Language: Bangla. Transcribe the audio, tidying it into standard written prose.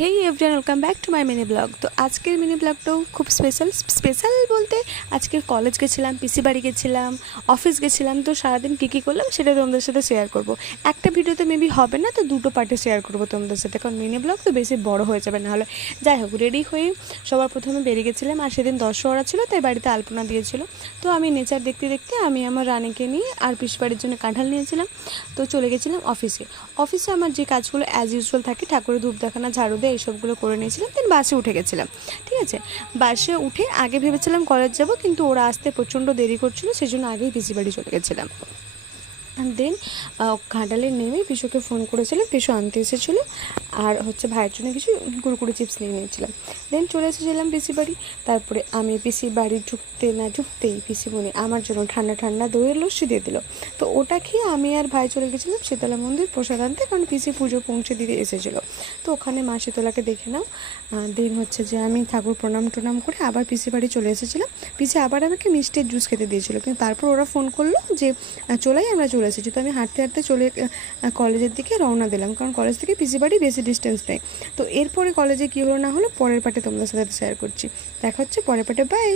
Hey everyone, welcome back to my mini blog. তো আজকের মিনি ব্লগটাও খুব স্পেশাল বলতে আজকে কলেজ গেছিলাম, পিসি বাড়ি গেছিলাম, অফিস গেছিলাম। তো সারাদিন কী করলাম সেটা তোমাদের সাথে শেয়ার করব। একটা ভিডিওতে মেবি হবে না, তো দুটো পার্টে শেয়ার করবো তোমাদের সাথে, কারণ মিনি ব্লগ তো বেশি বড় হয়ে যাবে না হলে। যাই হোক, রেডি হয়ে সবার প্রথমে বেরিয়ে গেছিলাম। আর সেদিন দশহরা ছিল, তাই বাড়িতে আলপনা দিয়েছিল। তো আমি নেচার দেখতে দেখতে আমি আমার রানীকে নিয়ে আর পিসি বাড়ির জন্য কাঁঠাল নিয়েছিলাম। তো চলে গেছিলাম অফিসে আমার যে কাজগুলো অ্যাজ ইউজুয়াল থাকে, ঠাকুরের ধূপ দেখানো, ঝাড়ু দেয়, এইসবগুলো করে নিয়েছিলাম। দেন বাসে উঠে গেছিলাম। ঠিক আছে, বাসে উঠে আগে ভেবেছিলাম কলেজ যাব, কিন্তু ওরা আসতে প্রচণ্ড দেরি করছিল, সেজন্য আগেই পিসি বাড়ি চলে গেছিলাম। দেন ঘাটালে নেমে পিসুকে ফোন করেছিলাম, পিসু আনতে এসেছিলো। আর ভাইয়ের জন্য কিছু কুরকুরে চিপস নিয়ে নিয়েছিলাম। দেন চলে এসেছিলাম পিসি বাড়ি। তারপরে আমি পিসি বাড়ি ঢুকতেই পিসি বোনে আমার জন্য ঠান্ডা ঠান্ডা দইয়ের লস্যি দিয়ে দিল। তো ওটা খেয়ে আমি আর ভাই চলে গেছিলাম শীতলা মন্দির প্রসাদ আনতে, কারণ পিসি পুজো পৌঁছে দিতে এসেছিলো। তো ওখানে মা শীতলাকে দেখে নাও। দেন যে আমি ঠাকুর প্রণাম টনাম করে আবার পিসি বাড়ি চলে এসেছিলাম। পিসি আবার আমাকে মিষ্টির জুস খেতে দিয়েছিলো, কিন্তু তারপর ওরা ফোন করলো যে আমরা চলে এসেছি। তো আমি হাঁটতে হাঁটতে কলেজের দিকে রওনা দিলাম, কারণ কলেজ থেকে পিসি বাড়ি বেশি ডিস্টেন্স নেই। তো এরপরে কলেজে কী হলো না হলো পরের পার্টে তোমাদের সাথে শেয়ার করছি। দেখা হচ্ছে পরের পার্টে, বাই।